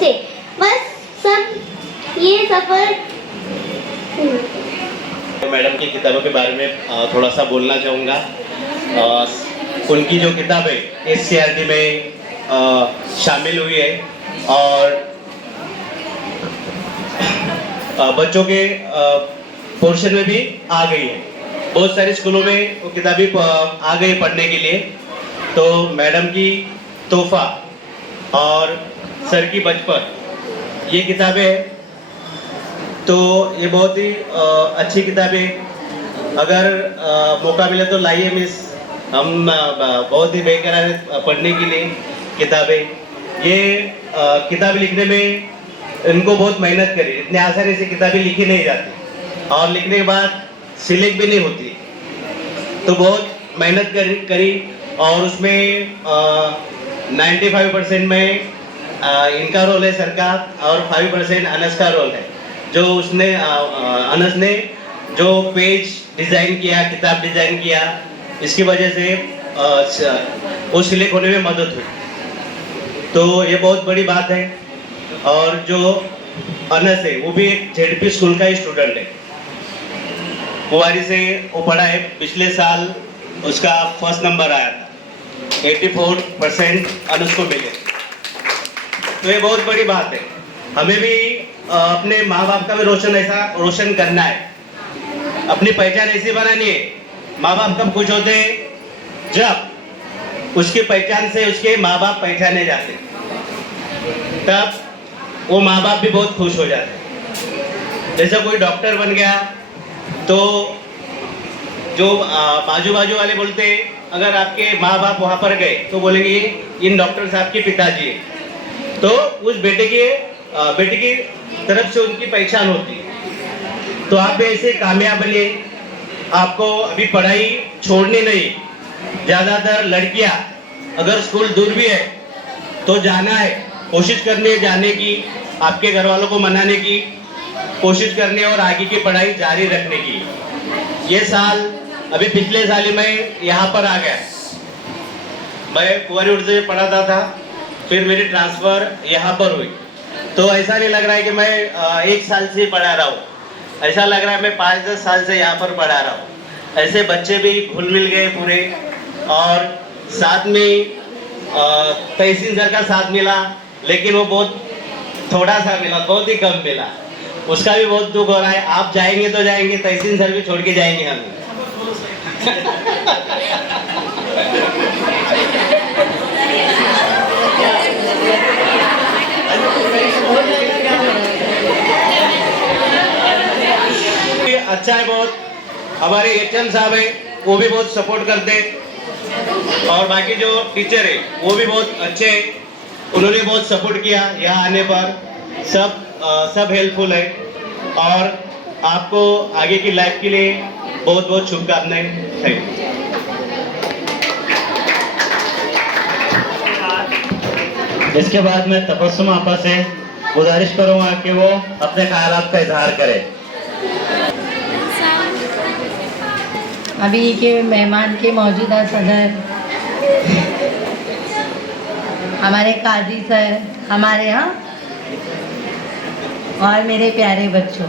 से। बस सब ये सफ़र। मैडम की किताबों के बारे में थोड़ा सा बोलना चाहूँगा। उनकी जो किताब है SCERT में शामिल हुई है और बच्चों के पोर्शन में भी आ गई है। बहुत सारे स्कूलों में वो किताबें आ गई पढ़ने के लिए। तो मैडम की तोहफा और सर की बचपन ये किताबें हैं। तो ये बहुत ही अच्छी किताबें, अगर मौका मिले तो लाइए मिस। हम बहुत ही बेकरार है पढ़ने के लिए किताबें। ये किताबें लिखने में इनको बहुत मेहनत करी, इतने आसानी से किताबें लिखी नहीं जाती और लिखने के बाद सिलेक्ट भी नहीं होती। तो बहुत मेहनत करी और उसमें 95% में इनका रोल है सर का और 5% अनस का रोल है। जो उसने अनस ने जो पेज डिज़ाइन किया, किताब डिज़ाइन किया, इसकी वजह से वो सिलेक्ट होने में मदद हुई। तो ये बहुत बड़ी बात है। और जो अनस है वो भी एक ZP स्कूल का ही स्टूडेंट है। कुंवारी से वो पढ़ा है। पिछले साल उसका फर्स्ट नंबर आया था, 84% अनस को मिले। तो ये बहुत बड़ी बात है। हमें भी अपने माँ बाप का भी रोशन करना है, अपनी पहचान ऐसी बनानी है। माँ बाप कब खुश होते हैं? जब उसकी पहचान से उसके माँ बाप पहचाने जाते, तब वो माँ बाप भी बहुत खुश हो जाते। जैसे कोई डॉक्टर बन गया तो जो बाजू वाले बोलते हैं, अगर आपके माँ बाप वहाँ पर गए तो बोलेंगे इन डॉक्टर साहब के पिताजी है। तो उस बेटे की तरफ से उनकी पहचान होती है। तो आप भी ऐसे कामयाब बनिए। आपको अभी पढ़ाई छोड़नी नहीं। ज़्यादातर लड़कियां अगर स्कूल दूर भी है तो जाना है, कोशिश करनी है जाने की, आपके घर वालों को मनाने की कोशिश करनी है और आगे की पढ़ाई जारी रखने की। ये साल अभी पिछले साल ही मैं यहाँ पर आ गया। मैं कुंवारी उर्दू में पढ़ाता था, फिर मेरी ट्रांसफ़र यहाँ पर हुई। तो ऐसा नहीं लग रहा है कि मैं 1 साल से पढ़ा रहा हूँ, ऐसा लग रहा है मैं 5-10 साल से यहाँ पर पढ़ा रहा हूँ। ऐसे बच्चे भी घुल मिल गए पूरे। और साथ में तहसीन सर का साथ मिला, लेकिन वो बहुत थोड़ा सा मिला, बहुत ही कम मिला। उसका भी बहुत दुख हो रहा है। आप जाएंगे तो जाएंगे, तहसीन सर भी छोड़ के जाएंगे हमें। अच्छा है बहुत। हमारे HM साहब है वो भी बहुत सपोर्ट करते हैं और बाकी जो टीचर है वो भी बहुत अच्छे हैं। उन्होंने बहुत सपोर्ट किया यहाँ आने पर। सब हेल्पफुल है और आपको आगे की लाइफ के लिए बहुत बहुत शुभकामनाएं हैं। इसके बाद मैं तबस्सुम आपा से गुजारिश करूंगा कि वो अपने ख्यालात का इजहार करें। अभी के मेहमान के मौजूदा सदर हमारे काजी सर, हमारे यहाँ और मेरे प्यारे बच्चों,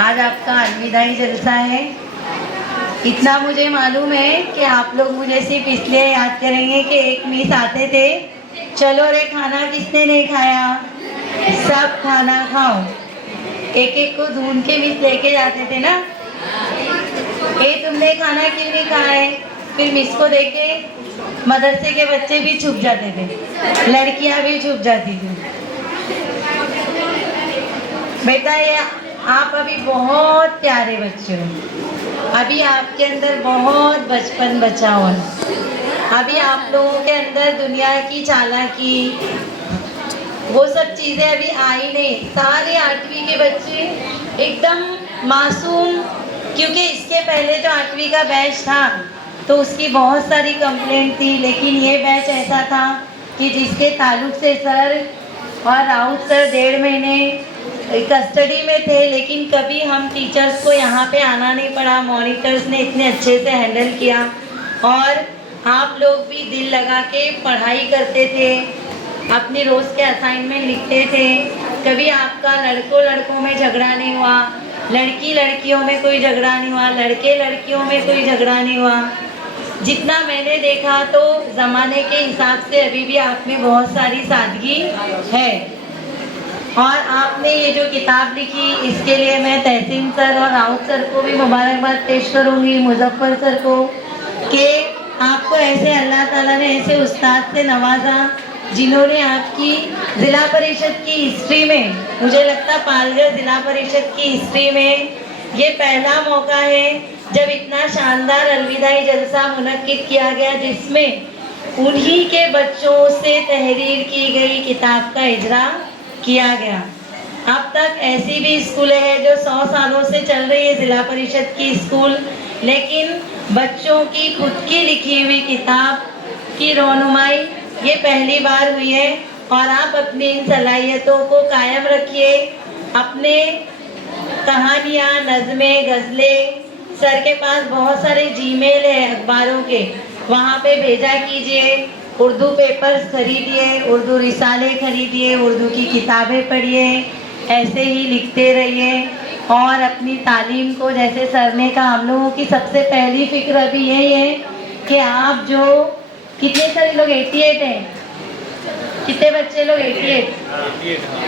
आज आपका अलविदाई जलसा है। इतना मुझे मालूम है कि आप लोग मुझे सिर्फ इसलिए याद करेंगे कि एक मिस आते थे, चलो रे खाना किसने नहीं खाया, सब खाना खाओ। एक को ढूंढ के मिस लेके जाते थे ना, ये तुमने खाना क्यों नहीं खाया है। फिर मिस को देख के मदरसे के बच्चे भी छुप जाते थे, लड़कियां भी छुप जाती थी। बेटा ये आप अभी बहुत प्यारे बच्चे हो, अभी आपके अंदर बहुत बचपन बचा हुआ है। अभी आप लोगों के अंदर दुनिया की चालाकी वो सब चीज़ें अभी आई नहीं। सारे 8वीं के बच्चे एकदम मासूम, क्योंकि इसके पहले जो 8वीं का बैच था तो उसकी बहुत सारी कंप्लेंट थी, लेकिन ये बैच ऐसा था कि जिसके ताल्लुक से सर और राउत सर 1.5 महीने कस्टडी में थे, लेकिन कभी हम टीचर्स को यहाँ पे आना नहीं पड़ा। मॉनिटर्स ने इतने अच्छे से हैंडल किया और आप लोग भी दिल लगा के पढ़ाई करते थे। अपने रोज़ के असाइनमेंट लिखते थे। कभी आपका लड़कों लड़कों में झगड़ा नहीं हुआ, लड़की लड़कियों में कोई झगड़ा नहीं हुआ, लड़के लड़कियों में कोई झगड़ा नहीं हुआ। जितना मैंने देखा तो ज़माने के हिसाब से अभी भी आप में बहुत सारी सादगी है। और आपने ये जो किताब लिखी, इसके लिए मैं तहसीन सर और राउत सर को भी मुबारकबाद पेश करूँगी, मुजफ्फर सर को, कि आपको ऐसे अल्लाह ताला ने ऐसे उस्ताद से नवाजा जिन्होंने आपकी ज़िला परिषद की हिस्ट्री में, मुझे लगता पालघर ज़िला परिषद की हिस्ट्री में ये पहला मौका है जब इतना शानदार अलविदाई जलसा मुनक्किद किया गया, जिसमें उन्हीं के बच्चों से तहरीर की गई किताब का इजरा किया गया। अब तक ऐसी भी स्कूलें हैं जो 100 सालों से चल रही है ज़िला परिषद की स्कूल, लेकिन बच्चों की खुद की लिखी हुई किताब की रोनुमाई ये पहली बार हुई है। और आप अपनी इन सलाहियतों को कायम रखिए। अपने कहानियाँ, नज़में, गज़लें, सर के पास बहुत सारे जीमेल है अखबारों के, वहाँ पे भेजा कीजिए। उर्दू पेपर्स खरीदिए, उर्दू रिसाले खरीदिए, उर्दू की किताबें पढ़िए, ऐसे ही लिखते रहिए। और अपनी तालीम को, जैसे सर ने कहा, हम लोगों की सबसे पहली फिक्र अभी यही है कि आप जो कितने सारे लोग 88 हैं, कितने बच्चे लोग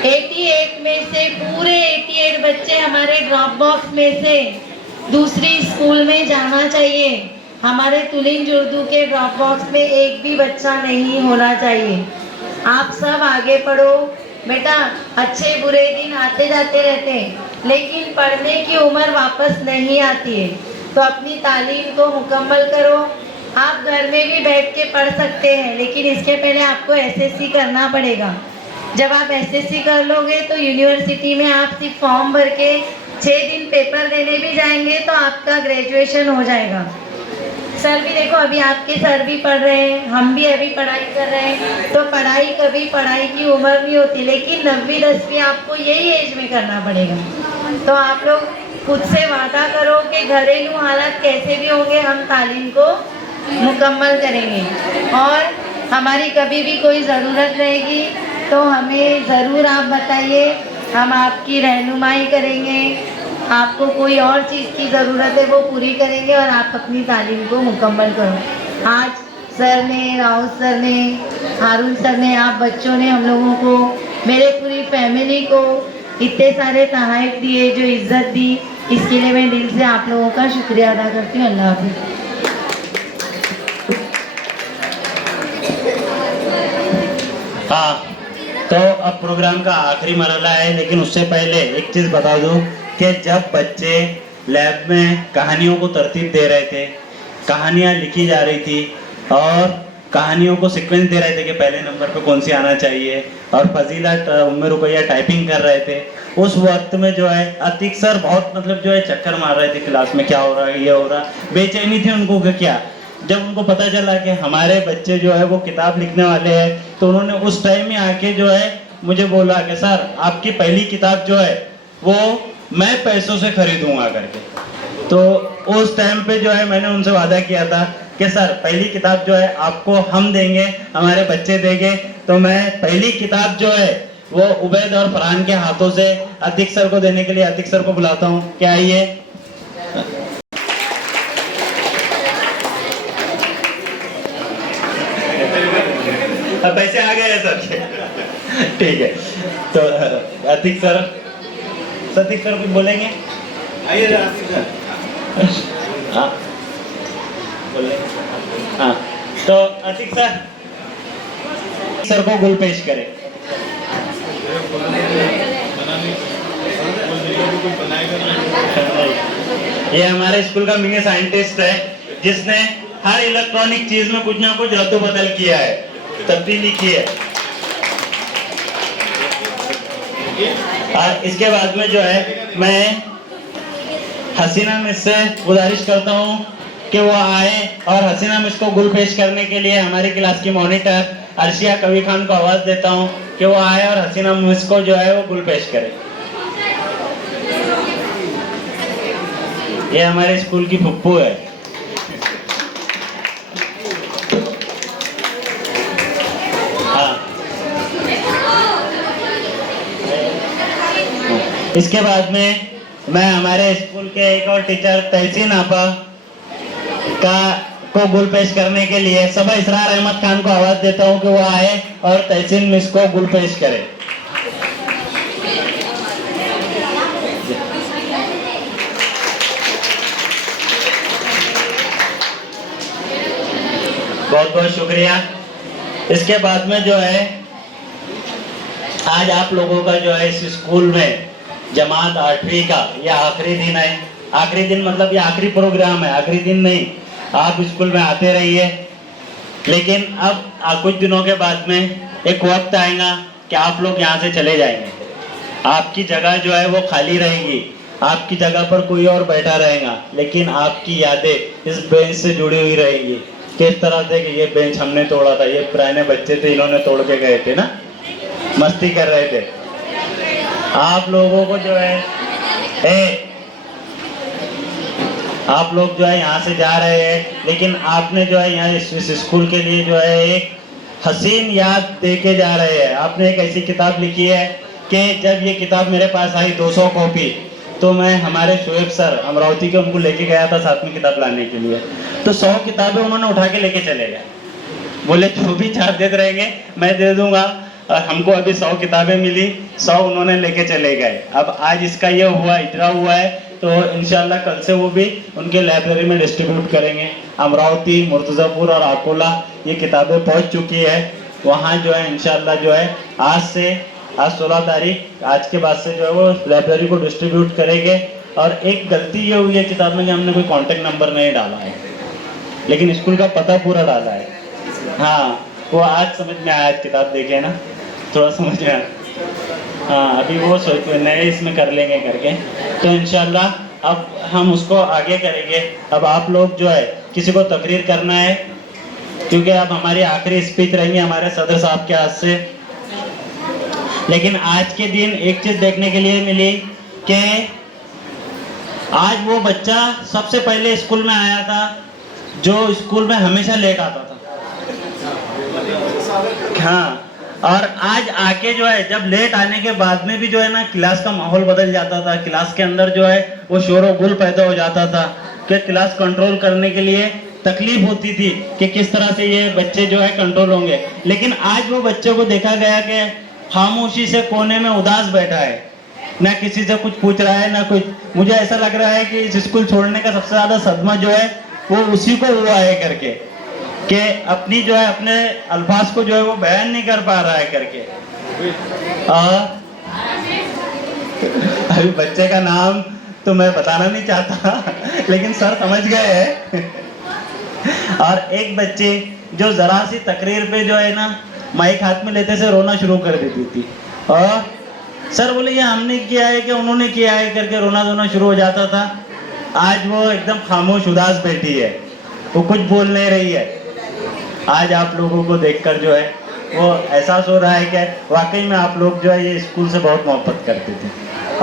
88 में से पूरे 88 बच्चे हमारे ड्रॉप बॉक्स में से दूसरी स्कूल में जाना चाहिए। हमारे तुलिंज उर्दू के ड्रॉप बॉक्स में एक भी बच्चा नहीं होना चाहिए। आप सब आगे पढ़ो बेटा। अच्छे बुरे दिन आते जाते रहते हैं, लेकिन पढ़ने की उम्र वापस नहीं आती है, तो अपनी तालीम को मुकम्मल करो। आप घर में भी बैठ के पढ़ सकते हैं, लेकिन इसके पहले आपको एसएससी करना पड़ेगा। जब आप एसएससी कर लोगे तो यूनिवर्सिटी में आप सिर्फ फॉर्म भर के 6 दिन पेपर देने भी जाएंगे तो आपका ग्रेजुएशन हो जाएगा। सर भी देखो, अभी आपके सर भी पढ़ रहे हैं, हम भी अभी पढ़ाई कर रहे हैं, तो पढ़ाई कभी पढ़ाई की उम्र नहीं होती, लेकिन 9वीं 10वीं आपको यही एज में करना पड़ेगा। तो आप लोग खुद से वादा करो कि घरेलू हालात कैसे भी होंगे हम तालीम को मुकम्मल करेंगे। और हमारी कभी भी कोई ज़रूरत रहेगी तो हमें ज़रूर आप बताइए, हम आपकी रहनुमाई करेंगे। आपको कोई और चीज़ की ज़रूरत है वो पूरी करेंगे और आप अपनी तालीम को मुकम्मल करो। आज सर ने, राउत सर ने, हारून सर ने, आप बच्चों ने हम लोगों को, मेरे पूरी फैमिली को इतने सारे तहफ़ दिए, जो इज़्ज़त दी, इसके लिए मैं दिल से आप लोगों का शुक्रिया अदा करती हूँ। अल्लाह हाफ़िज़। हाँ, तो अब प्रोग्राम का आखिरी मरहला है, लेकिन उससे पहले एक चीज़ बता दूं कि जब बच्चे लैब में कहानियों को तरतीब दे रहे थे, कहानियाँ लिखी जा रही थी और कहानियों को सीक्वेंस दे रहे थे कि पहले नंबर पे कौन सी आना चाहिए, और फजीला उम्र रुपया टाइपिंग कर रहे थे, उस वक्त में जो है अतीक सर बहुत मतलब जो है चक्कर मार रहे थे क्लास में, क्या हो रहा है, ये हो रहा, बेचैनी थी उनको कि क्या। जब उनको पता चला कि हमारे बच्चे जो है वो किताब लिखने वाले हैं, तो उन्होंने उस टाइम में आके जो है मुझे बोला कि सर आपकी पहली किताब जो है वो मैं पैसों से खरीदूंगा करके। तो उस टाइम पे जो है मैंने उनसे वादा किया था कि सर पहली किताब जो है आपको हम देंगे, हमारे बच्चे देंगे। तो मैं पहली किताब जो है वो उबैद और फरहान के हाथों से अतीक सर को देने के लिए अतीक सर को बुलाता हूँ। क्या आइए। पैसे आ गए हैं सर। ठीक है, तो अतीक सर कुछ बोलेंगे? आइए हाँ बोले। हाँ, तो अतीक सर को गुल पेश करें। ये हमारे स्कूल का मिनी साइंटिस्ट है, जिसने हर इलेक्ट्रॉनिक चीज में कुछ ना कुछ रद्द बदल किया है, तब्दीली की है। और इसके बाद में जो है मैं हसीना मिस से गुजारिश करता हूँ कि वो आए और हसीना मिस को गुल पेश करने के लिए हमारी क्लास की मॉनिटर अर्शिया कवी खान को आवाज देता हूँ कि वो आए और हसीना मिस को जो है वो गुल पेश करे। ये हमारे स्कूल की फुप्पू है। हाँ, इसके बाद में मैं हमारे स्कूल के एक और टीचर तहसीन आपा को गुल पेश करने के लिए सबा इसरार अहमद खान को आवाज देता हूं कि वो आए और तहसीन मिस को गुल पेश करे। बहुत बहुत शुक्रिया। इसके बाद में जो है आज आप लोगों का जो है इस स्कूल में जमात 8वीं का यह आखिरी दिन है। आखिरी दिन मतलब ये आखिरी प्रोग्राम है, आखिरी दिन नहीं। आप स्कूल में आते रहिए, लेकिन अब कुछ दिनों के बाद में एक वक्त आएगा कि आप लोग यहाँ से चले जाएंगे। आपकी जगह जो है वो खाली रहेगी, आपकी जगह पर कोई और बैठा रहेगा, लेकिन आपकी यादें इस बेंच से जुड़ी हुई रहेगी। किस तरह से कि ये बेंच हमने तोड़ा था, ये पुराने बच्चे थे, इन्होंने तोड़ के गए थे ना, मस्ती कर रहे थे। आप लोगों को जो है आप लोग जो है यहाँ से जा रहे हैं, लेकिन आपने जो है यहाँ इस स्कूल के लिए जो है एक हसीन याद दे के जा रहे हैं। आपने एक ऐसी किताब लिखी है कि जब ये किताब मेरे पास आई 200 कॉपी, तो मैं हमारे शोएब सर अमरावती के उनको लेके गया था साथ में किताब लाने के लिए। तो 100 किताबें उन्होंने उठा के लेके चले गए। बोले जो भी चार्जेस रहेंगे मैं दे दूंगा। और हमको अभी 100 किताबें मिली, 100 उन्होंने लेके चले गए। अब आज इसका ये हुआ, इजरा हुआ है, तो इंशाल्लाह कल से वो भी उनके लाइब्रेरी में डिस्ट्रीब्यूट करेंगे। अमरावती, मुर्तज़ापुर और अकोला ये किताबें पहुंच चुकी है। वहाँ जो है इंशाल्लाह जो है आज 16 तारीख, आज के बाद से जो है वो लाइब्रेरी को डिस्ट्रीब्यूट करेंगे। और एक गलती ये हुई है किताब में कि हमने कोई कॉन्टेक्ट नंबर नहीं डाला है, लेकिन स्कूल का पता पूरा डाला है। हाँ, वो आज समझ में आया, किताब देखे ना, थोड़ा समझ में आया। हाँ, अभी वो नए इसमें कर लेंगे करके, तो इंशाल्लाह अब हम उसको आगे करेंगे। अब आप लोग जो है किसी को तकरीर करना है, क्योंकि अब हमारी आखिरी स्पीच रहेंगी हमारे सदर साहब के हाथ से। लेकिन आज के दिन एक चीज़ देखने के लिए मिली कि आज वो बच्चा सबसे पहले स्कूल में आया था जो स्कूल में हमेशा लेट आता था। हाँ, और आज आके जो है जब लेट आने के बाद में भी जो है ना क्लास का माहौल बदल जाता था। क्लास के अंदर जो है वो शोर व गुल पैदा हो जाता था कि क्लास कंट्रोल करने के लिए तकलीफ होती थी कि किस तरह से ये बच्चे जो है कंट्रोल होंगे। लेकिन आज वो बच्चों को देखा गया कि खामोशी से कोने में उदास बैठा है, ना किसी से कुछ पूछ रहा है ना कुछ। मुझे ऐसा लग रहा है कि इस स्कूल छोड़ने का सबसे ज़्यादा सदमा जो है वो उसी को हुआ है करके, कि अपनी जो है अपने अल्फाज को जो है वो बयान नहीं कर पा रहा है करके। अभी बच्चे का नाम तो मैं बताना नहीं चाहता, लेकिन सर समझ गए हैं। और एक बच्चे जो जरा सी तकरीर पे जो है ना माइक हाथ में लेते से रोना शुरू कर देती थी, और सर बोले ये हमने किया है कि उन्होंने किया है करके रोना धोना शुरू हो जाता था। आज वो एकदम खामोश उदास बैठी है, वो कुछ बोल नहीं रही है। आज आप लोगों को देखकर जो है वो एहसास हो रहा है कि वाकई में आप लोग जो है ये स्कूल से बहुत मोहब्बत करते थे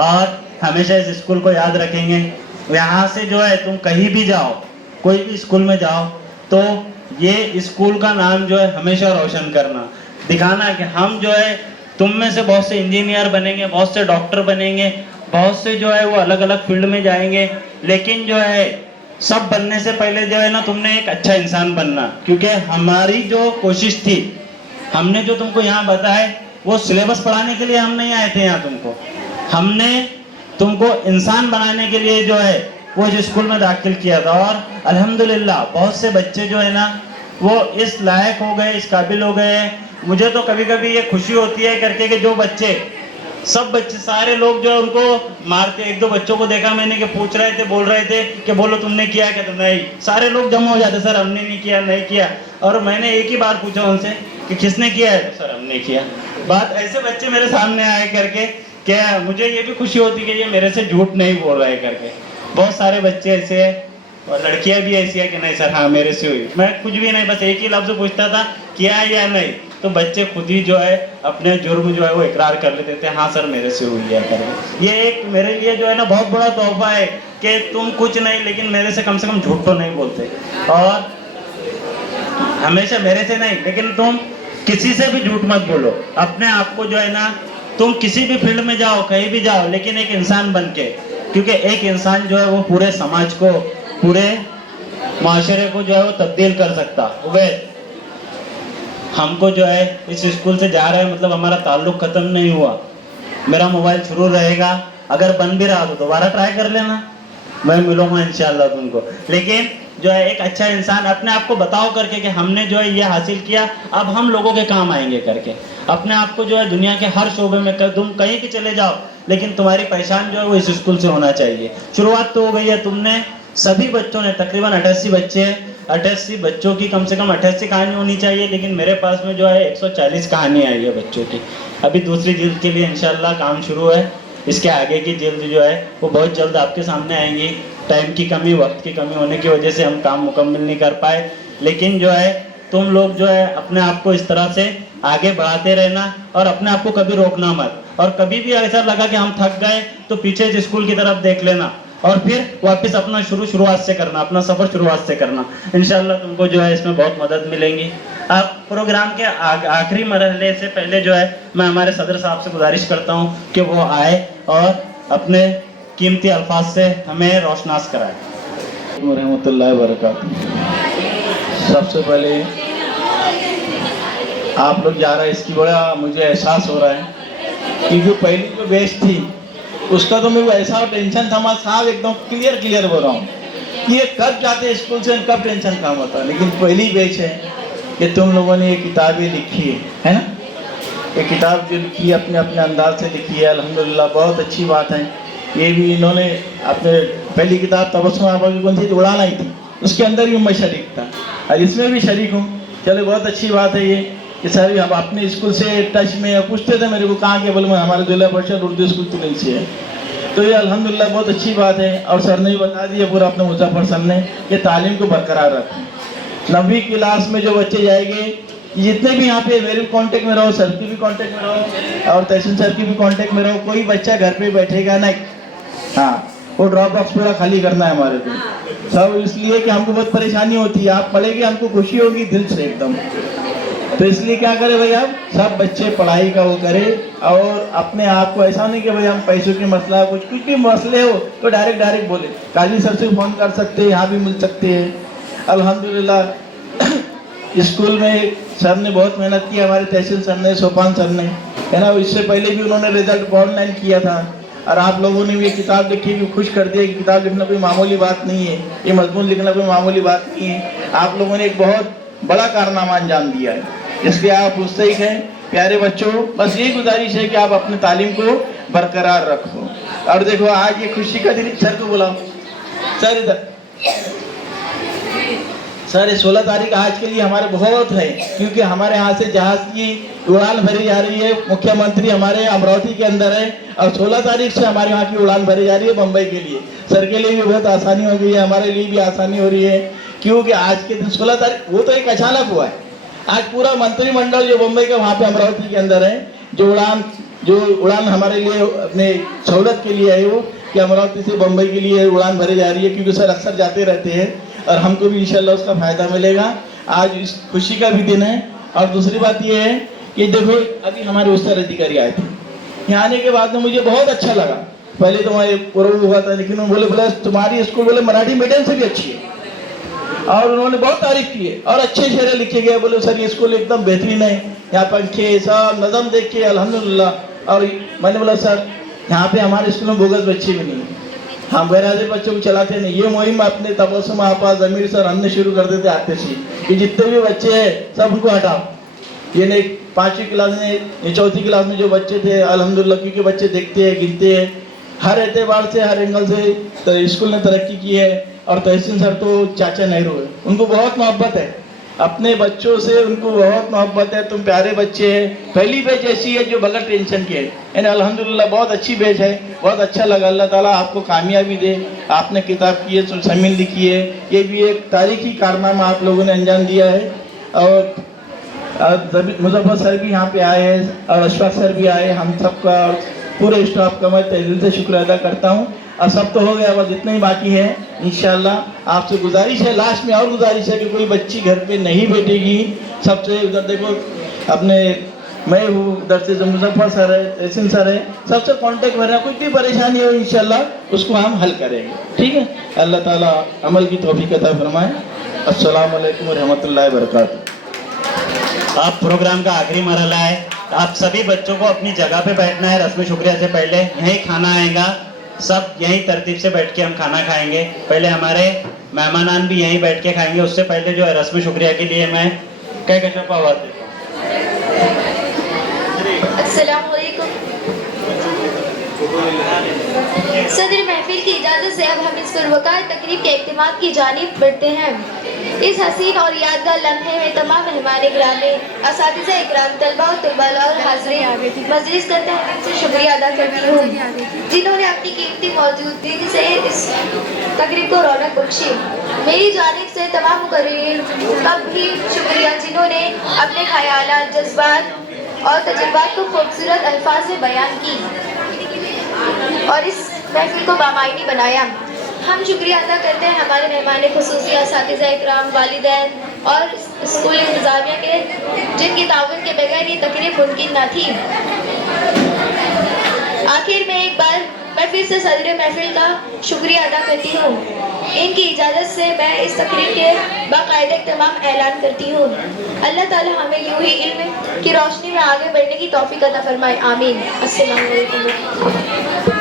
और हमेशा इस स्कूल को याद रखेंगे। यहाँ से जो है तुम कहीं भी जाओ, कोई भी स्कूल में जाओ, तो ये स्कूल का नाम जो है हमेशा रोशन करना, दिखाना कि हम जो है तुम में से बहुत से इंजीनियर बनेंगे, बहुत से डॉक्टर बनेंगे, बहुत से जो है वो अलग अलग फील्ड में जाएंगे। लेकिन जो है सब बनने से पहले जो है ना तुमने एक अच्छा इंसान बनना, क्योंकि हमारी जो कोशिश थी, हमने जो तुमको यहाँ बताया वो सिलेबस पढ़ाने के लिए हम नहीं आए थे यहाँ तुमको, हमने तुमको इंसान बनाने के लिए जो है वो इस स्कूल में दाखिल किया था। और अल्हम्दुलिल्लाह बहुत से बच्चे जो है ना वो इस लायक हो गए, इस काबिल हो गए। मुझे तो कभी कभी ये खुशी होती है करके कि जो बच्चे, सब बच्चे, सारे लोग जो है उनको मारते। एक दो बच्चों को देखा मैंने कि पूछ रहे थे, बोल रहे थे कि बोलो तुमने किया क्या, तो नहीं, सारे लोग जमा हो जाते, सर हमने नहीं किया, नहीं किया। और मैंने एक ही बार पूछा उनसे कि किसने किया है, तो सर हमने किया। बात ऐसे बच्चे मेरे सामने आए करके क्या मुझे ये भी खुशी होती कि ये मेरे से झूठ नहीं बोल रहे करके। बहुत सारे बच्चे ऐसे हैं और लड़कियां भी ऐसी है कि नहीं सर हाँ मेरे से हुई, मैं कुछ भी नहीं, बस एक ही लफ्ज़ पूछता था किया या नहीं, तो बच्चे खुद ही जो है अपने जुर्म जो है वो इकरार कर लेते थे, हाँ सर मेरे से हुई है करके। ये एक मेरे लिए जो है ना बहुत बड़ा तोहफा है कि तुम कुछ नहीं, लेकिन मेरे से कम झूठ तो नहीं बोलते, और हमेशा मेरे से नहीं, लेकिन तुम किसी से भी झूठ मत बोलो। अपने आप को जो है ना तुम किसी भी फील्ड में जाओ, कहीं भी जाओ, लेकिन एक इंसान बन के, क्योंकि एक इंसान जो है वो पूरे समाज को, पूरे माशरे को जो है वो तब्दील कर सकता। उबैद, हमको जो है इस स्कूल से जा रहे हैं, मतलब हमारा ताल्लुक ख़त्म नहीं हुआ। मेरा मोबाइल शुरू रहेगा, अगर बन भी रहा तो दोबारा ट्राई कर लेना, मैं मिलूंगा इंशाल्लाह तुमको। लेकिन जो है एक अच्छा इंसान अपने आप को बताओ करके कि हमने जो है ये हासिल किया, अब हम लोगों के काम आएंगे करके। अपने आप को जो है दुनिया के हर शोबे में तुम कहीं भी चले जाओ, लेकिन तुम्हारी पहचान जो है वो इस स्कूल से होना चाहिए। शुरुआत तो हो गई है, तुमने सभी बच्चों ने, तकरीबन 88 बच्चे हैं, 88 बच्चों की कम से कम 88 कहानी होनी चाहिए, लेकिन मेरे पास में जो है 140 कहानी आई है बच्चों की। अभी दूसरी जिल्द के लिए इंशाल्लाह काम शुरू है, इसके आगे की जिल्द जो है वो बहुत जल्द आपके सामने आएंगी। टाइम की कमी, वक्त की कमी होने की वजह से हम काम मुकम्मल नहीं कर पाए, लेकिन जो है तुम लोग जो है अपने आप को इस तरह से आगे बढ़ाते रहना और अपने आप को कभी रोकना मत। और कभी भी ऐसा लगा कि हम थक गए तो पीछे इस स्कूल की तरफ देख लेना और फिर वापस अपना शुरुआत से करना, अपना सफ़र शुरुआत से करना। इंशाल्लाह तुमको जो है इसमें बहुत मदद मिलेंगी। अब प्रोग्राम के आखिरी मरहले से पहले जो है मैं हमारे सदर साहब से गुजारिश करता हूँ कि वो आए और अपने कीमती अल्फाज से हमें रोशनास कराए। रहमतुल्लाहि व बरकातुहू। सबसे पहले आप लोग जा रहे हैं इसकी बड़ा मुझे एहसास हो रहा है, क्योंकि पहली जो बैच थी उसका तो मेरे को ऐसा टेंशन था, मैं साहब एकदम क्लियर बोल रहा हूँ ये कब जाते स्कूल से, कब टेंशन काम होता। लेकिन पहली बैच है कि तुम लोगों ने ये किताबें लिखी है ना, ये किताब जो लिखी है अपने अपने अंदाज से लिखी है, अल्हम्दुलिल्लाह बहुत अच्छी बात है। ये भी इन्होंने अपने पहली किताब तबस्सुम आपा की कौन सी उड़ान आई थी, उसके अंदर भी मैं शरीक था और इसमें भी शरीक हूँ। चलो बहुत अच्छी बात है ये कि सर अब अपने स्कूल से टच में पूछते थे मेरे को कहाँ के, बोले मैं हमारे जिला परिषद उर्दू स्कूल तुरंत से है। तो ये अल्हम्दुलिल्लाह बहुत अच्छी बात है। और सर ने भी बता दिया पूरा अपने मुजफ्फर सर ने ये तालीम को बरकरार रखें। 9वीं क्लास में जो बच्चे जाएंगे, जितने भी यहाँ पे मेरे कांटेक्ट में रहो, सर की भी कांटेक्ट में रहो और तहसील सर की भी कांटेक्ट में रहो, कोई बच्चा घर पे बैठेगा नहीं। हाँ, वो ड्रॉप बॉक्स पूरा खाली करना है हमारे को सब, इसलिए कि हमको बहुत परेशानी होती है। आप पढ़ेंगे हमको खुशी होगी दिल से एकदम। तो इसलिए क्या करें भाई, आप सब बच्चे पढ़ाई का वो करें और अपने आप को ऐसा नहीं कि भाई हम पैसों की मसला कुछ भी मसले हो तो डायरेक्ट बोले, काजी सर से फ़ोन कर सकते हैं, यहाँ भी मिल सकते हैं। अल्हम्दुलिल्लाह स्कूल में सर ने बहुत मेहनत की, हमारे तहसील सर ने, सोपान सर ने, है ना। इससे पहले भी उन्होंने रिजल्ट ऑनलाइन किया था और आप लोगों ने भी ये किताब लिखी भी खुश कर दिया कि किताब लिखना कोई मामूली बात नहीं है, ये मजमून लिखना कोई मामूली बात नहीं है। आप लोगों ने एक बहुत बड़ा कारनामा अंजाम दिया है, इसलिए आप मुस्तहिक हैं। प्यारे बच्चों, बस ये गुजारिश है कि आप अपनी तालीम को बरकरार रखो। और देखो आज ये खुशी का दिन, सर को बुलाओ, सर इधर। सर 16 तारीख आज के लिए हमारे बहुत है, क्योंकि हमारे यहाँ से जहाज की उड़ान भरी जा रही है। मुख्यमंत्री हमारे अमरावती के अंदर है और 16 तारीख से हमारे यहाँ की उड़ान भरी जा रही है मुंबई के लिए। सर के लिए भी बहुत आसानी हो गई है, हमारे लिए भी आसानी हो रही है, क्योंकि आज के दिन 16 तारीख वो तो एक अचानक हुआ है। आज पूरा मंत्रिमंडल जो मुंबई का वहाँ पे अमरावती के अंदर है, जो उड़ान हमारे लिए अपने सहूलत के लिए है वो कि अमरावती से मुंबई के लिए उड़ान भरी जा रही है, क्योंकि सर अक्सर जाते रहते हैं और हमको भी इंशाल्लाह उसका फ़ायदा मिलेगा। आज इस खुशी का भी दिन है। और दूसरी बात ये है कि देखो अभी हमारे उस्ताद अधिकारी आए थे, यहाँ आने के बाद में मुझे बहुत अच्छा लगा। पहले तो हमारे पूर्व हुआ था, लेकिन उन्होंने बोले तुम्हारी स्कूल बोले मराठी मीडियम से भी अच्छी है, और उन्होंने बहुत तारीफ की है और अच्छे शेर लिखे गए। बोले सर ये स्कूल एकदम बेहतरीन है, यहाँ पंखे सब नज़म देख के अल्हम्दुलिल्लाह। और मैंने बोला सर यहाँ पे हमारे स्कूल में बोगस बच्चे भी नहीं है, हम गैरहाजिर बच्चों को चलाते नहीं। ये मुहिम अपने तबस्सुम आपा, ज़मीर सर हमने शुरू कर देते आते से कि जितने भी बच्चे हैं सब उनको हटाओ। ये नहीं 5वीं क्लास में, ये 4थी क्लास में जो बच्चे थे अल्हम्दुलिल्लाह, क्योंकि बच्चे देखते हैं, गिनते हैं, हर एतबार से हर एंगल से तो स्कूल ने तरक्की की है। और तहसीन सर तो चाचा नेहरू है, उनको बहुत मोहब्बत है अपने बच्चों से, उनको बहुत मोहब्बत है। तुम प्यारे बच्चे हैं। पहली बैच ऐसी है जो बगैर टेंशन के है, यानी अल्हम्दुलिल्लाह बहुत अच्छी बैच है, बहुत अच्छा लगा। अल्लाह ताला आपको कामयाबी दे। आपने किताब की है, समीन लिखी है, ये भी एक तारीखी कारनामा आप लोगों ने अंजाम दिया है। और मुजफ्फर सर भी यहाँ पे आए हैं और अशफाक सर भी आए, हम सबका पूरे स्टाफ का मैं दिल से शुक्र अदा करता हूँ। और सब तो हो गया, बस जितना ही बाकी है इंशाल्लाह। आपसे गुजारिश है, लास्ट में और गुजारिश है कि कोई बच्ची घर पे नहीं बैठेगी। सबसे उधर देखो अपने मैं हूँ उधर से जो मुजफ्फर सर है, तहसीन सर है, सबसे कांटेक्ट में रहा, कोई भी परेशानी हो इंशाल्लाह उसको हम हल करेंगे। ठीक है, अल्लाह ताला अमल की तौफीक अता फरमाए। अस्सलाम वालेकुम रहमतुल्लाहि व बरकातहू। अब प्रोग्राम का आखिरी मरहला है। आप सभी बच्चों को अपनी जगह पे बैठना है। रस्म शुक्रिया से पहले यहीं खाना आएगा, सब यहीं तरतीब से बैठ के हम खाना खाएंगे। पहले हमारे मेहमानान भी यहीं बैठ के खाएंगे। उससे पहले जो है रस्म शुक्रिया के लिए मैं क्या कहना पाऊँ। अस्सलाम वालेकुम। सदर महफिल की इजाज़त से अब हम इस पुरवकार तकरीब के इख्तिमाम की जानिब बढ़ते हैं। इस हसीन और यादगार लम्हे में तमाम मेहमान इकरामी, असातिज़ा इकराम, तलबा और तुलबा और हाज़रीन मजलिस करते हैं उनसे शुक्रिया अदा करती हूँ जिन्होंने अपनी कीमती मौजूदगी से इस तकरीब को रौनक बख्शी। मेरी जानिब से तमाम मुकर्रिरीन का भी शुक्रिया जिन्होंने अपने ख़यालात, जज्बात और तजुर्बात को खूबसूरत अल्फाज में बयान की और इस महफिल को बामायनी बनाया। हम शुक्रिया अदा करते हैं हमारे मेहमान खुसूसी, असातिज़ा इकराम, वालिदैन और स्कूल इंतज़ामिया के जिनकी ताउन के बगैर ये तकरीब मुमकिन न थी। आखिर में एक बार मैं फिर से सदर महफिल का शुक्रिया अदा करती हूँ। इनकी इजाज़त से मैं इस तकरीब के बाकायदे तमाम ऐलान करती हूँ। अल्लाह ताला हमें यूं ही इल्म की रोशनी में आगे बढ़ने की तौफीक अता फरमाए। आमीन। अस्सलाम वालेकुम।